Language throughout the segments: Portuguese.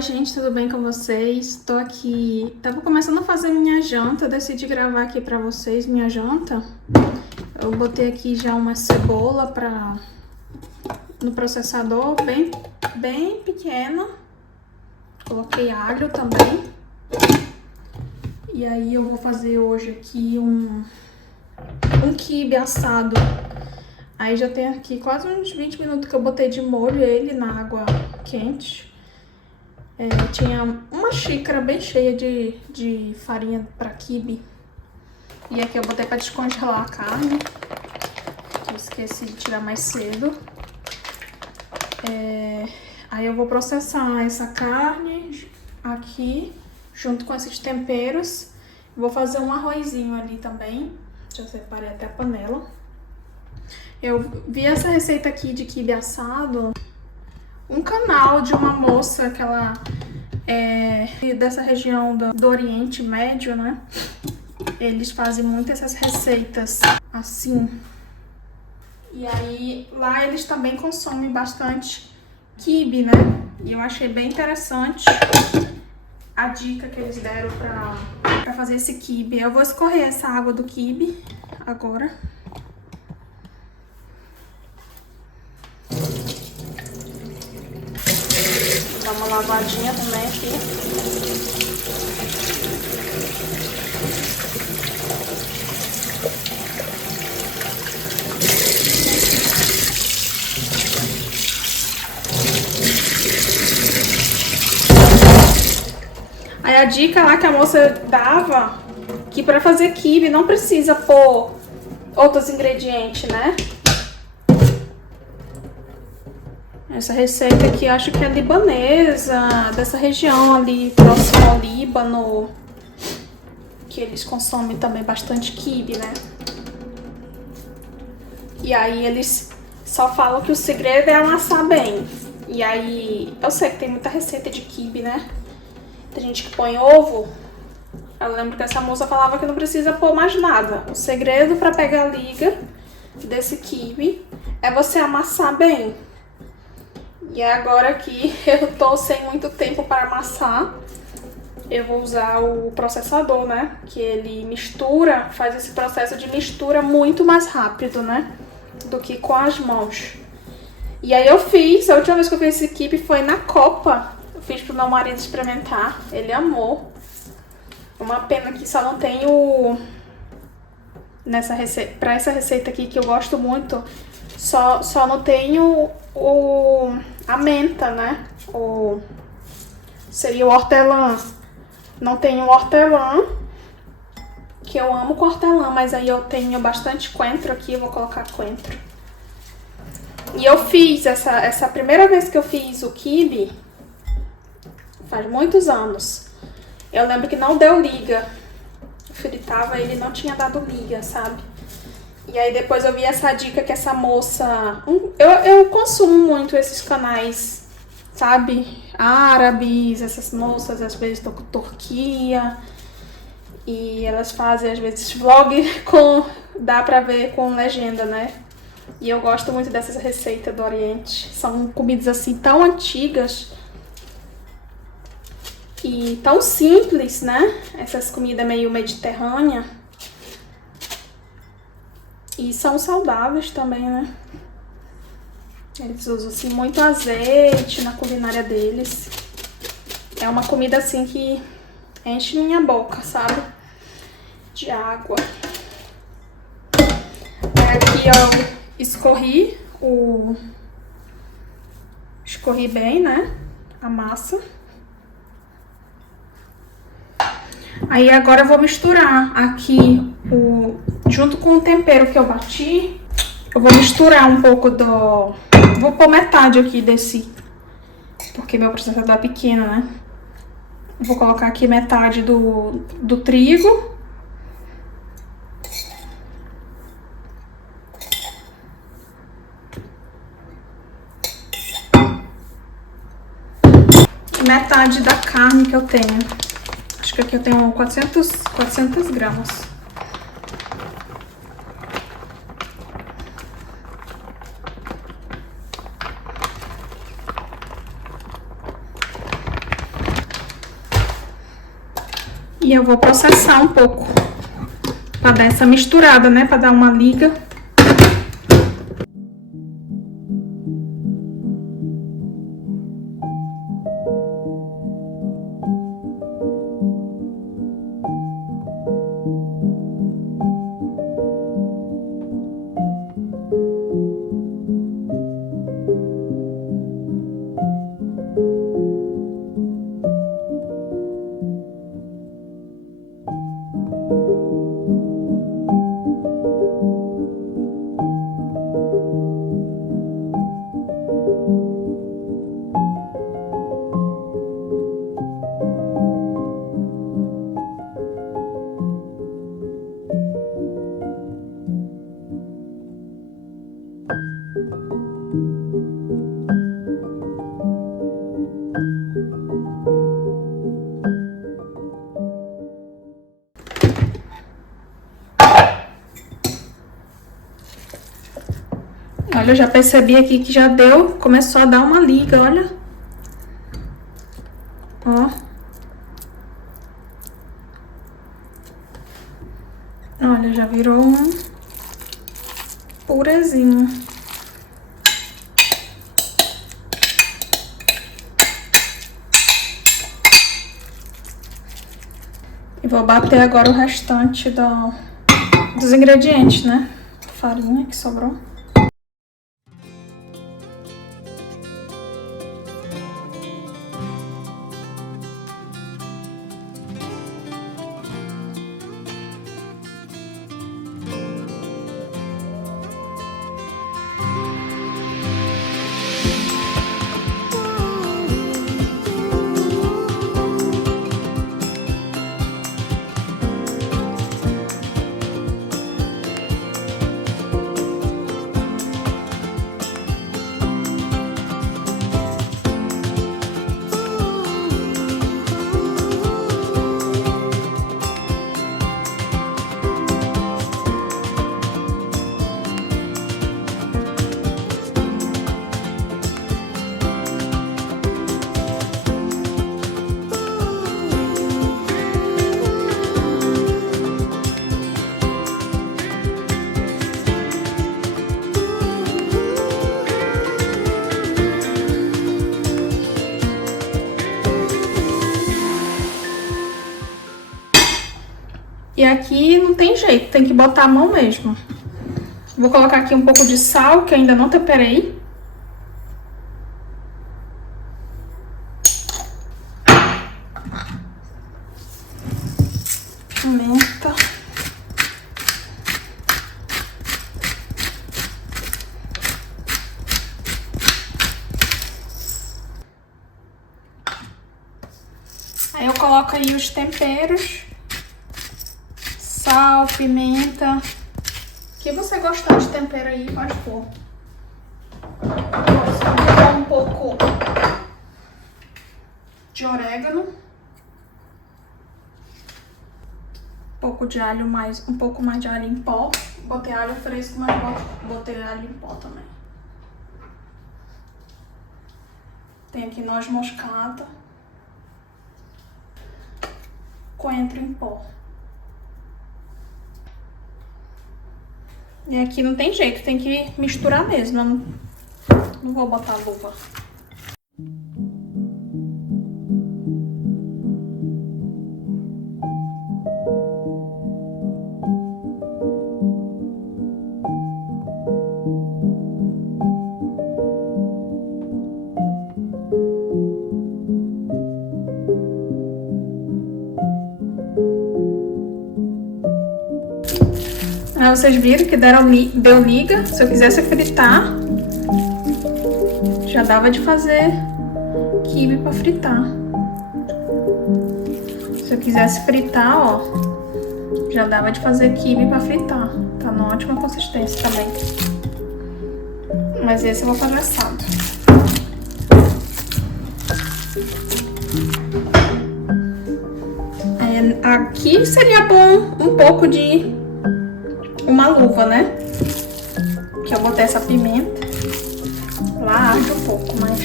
Oi gente, tudo bem com vocês? Tô aqui, tava começando a fazer minha janta, decidi gravar aqui pra vocês minha janta. Eu botei aqui já uma cebola no processador, bem pequena. Coloquei alho também. E aí eu vou fazer hoje aqui um quibe assado. Aí já tem aqui quase uns 20 minutos que eu botei de molho ele na água quente. Tinha uma xícara bem cheia de farinha para quibe. E aqui eu botei para descongelar a carne. Eu esqueci de tirar mais cedo. Aí eu vou processar essa carne aqui, junto com esses temperos. Vou fazer um arrozinho ali também. Já separei até a panela. Eu vi essa receita aqui de quibe assado. Um canal de uma moça que ela é dessa região do Oriente Médio, né? Eles fazem muito essas receitas assim. E aí, lá eles também consomem bastante quibe, né? E eu achei bem interessante a dica que eles deram pra fazer esse quibe. Eu vou escorrer essa água do quibe agora. Vou dar uma lavadinha também aqui. Aí a dica lá que a moça dava, que pra fazer quibe não precisa pôr outros ingredientes, né? Essa receita aqui acho que é libanesa, dessa região ali próximo ao Líbano, que eles consomem também bastante quibe, né? E aí eles só falam que o segredo é amassar bem. E aí, eu sei que tem muita receita de quibe, né? Tem gente que põe ovo. Eu lembro que essa moça falava que não precisa pôr mais nada. O segredo para pegar a liga desse quibe é você amassar bem. E agora que eu tô sem muito tempo para amassar, eu vou usar o processador, né? Que ele mistura, faz esse processo de mistura muito mais rápido, né? Do que com as mãos. E aí eu fiz, a última vez que eu fiz esse quibe foi na Copa. Eu fiz pro meu marido experimentar, ele amou. Uma pena que só não tem nessa receita, pra essa receita aqui que eu gosto muito, só não tem a menta, né? Seria o hortelã. Não tem o hortelã, que eu amo com hortelã, mas aí eu tenho bastante coentro aqui, eu vou colocar coentro. E eu fiz essa primeira vez que eu fiz o quibe, faz muitos anos. Eu lembro que não deu liga. Eu fritava, ele não tinha dado liga, sabe? E aí depois eu vi essa dica que essa moça... Eu consumo muito esses canais, sabe? Árabes, essas moças às vezes da Turquia. E elas fazem às vezes vlog dá pra ver com legenda, né? E eu gosto muito dessas receitas do Oriente. São comidas assim tão antigas e tão simples, né? Essas comidas meio mediterrânea. E são saudáveis também, né? Eles usam assim muito azeite na culinária deles. É uma comida assim que enche minha boca, sabe? De água. Aqui eu escorri bem, né? A massa. Aí agora eu vou misturar aqui junto com o tempero que eu bati. Eu vou misturar um pouco vou pôr metade aqui desse, porque meu processador é pequeno, né? Vou colocar aqui metade do trigo. E metade da carne que eu tenho. Acho que aqui eu tenho 400 gramas. E eu vou processar um pouco pra dar essa misturada, né? Pra dar uma liga. Olha, eu já percebi aqui que já deu, começou a dar uma liga, olha. Ó. Olha, já virou um purezinho. E vou bater agora o restante dos ingredientes, né? Farinha que sobrou. E aqui não tem jeito, tem que botar a mão mesmo. Vou colocar aqui um pouco de sal, que eu ainda não temperei. Pimenta. Aí eu coloco aí os temperos. Sal, pimenta. O que você gostar de tempero aí, pode pôr. Posso colocar um pouco de orégano. Um pouco de alho um pouco mais de alho em pó. Botei alho fresco, mas botei alho em pó também. Tem aqui noz moscada. Coentro em pó. E aqui não tem jeito, tem que misturar mesmo. Eu não vou botar luva. Aí vocês viram que deu liga. Se eu quisesse fritar, já dava de fazer quibe pra fritar. Se eu quisesse fritar, ó, já dava de fazer quibe pra fritar. Tá numa ótima consistência também. Mas esse eu vou fazer assado. Aqui seria bom um pouco de uma luva, né? Que eu botei essa pimenta. Lá arde um pouco, mas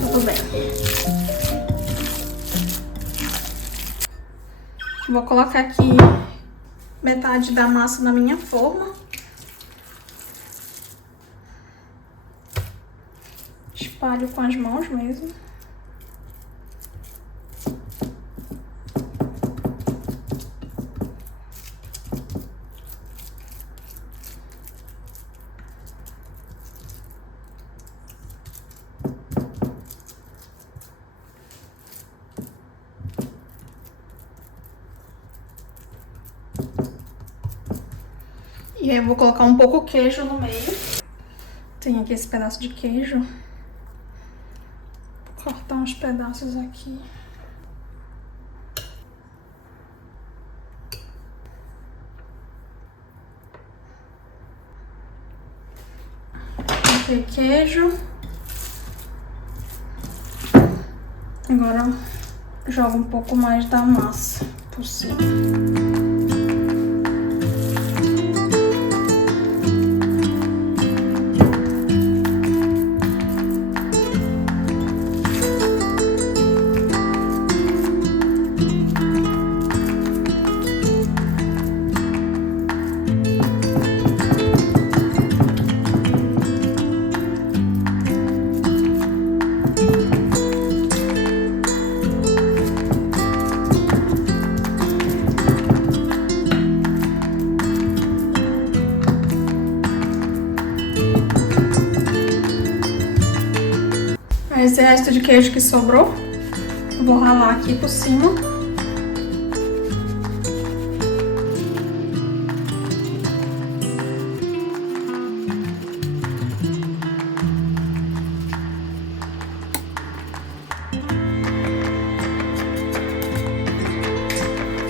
tudo bem. Vou colocar aqui metade da massa na minha forma. Espalho com as mãos mesmo. E aí eu vou colocar um pouco queijo no meio. Tem aqui esse pedaço de queijo. Vou cortar uns pedaços aqui. Coloquei queijo. Agora eu jogo um pouco mais da massa por cima. Esse resto de queijo que sobrou, eu vou ralar aqui por cima.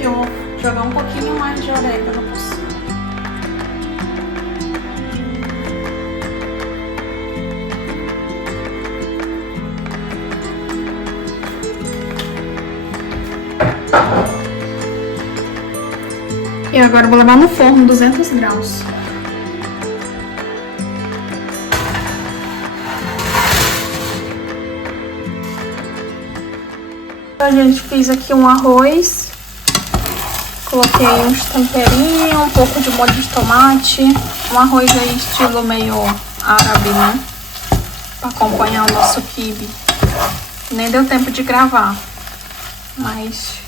Eu vou jogar um pouquinho mais de orégano por cima. E agora eu vou levar no forno 200 graus. A gente fez aqui um arroz. Coloquei uns temperinhos, um pouco de molho de tomate. Um arroz aí estilo meio árabe, né? Pra acompanhar o nosso quibe. Nem deu tempo de gravar, mas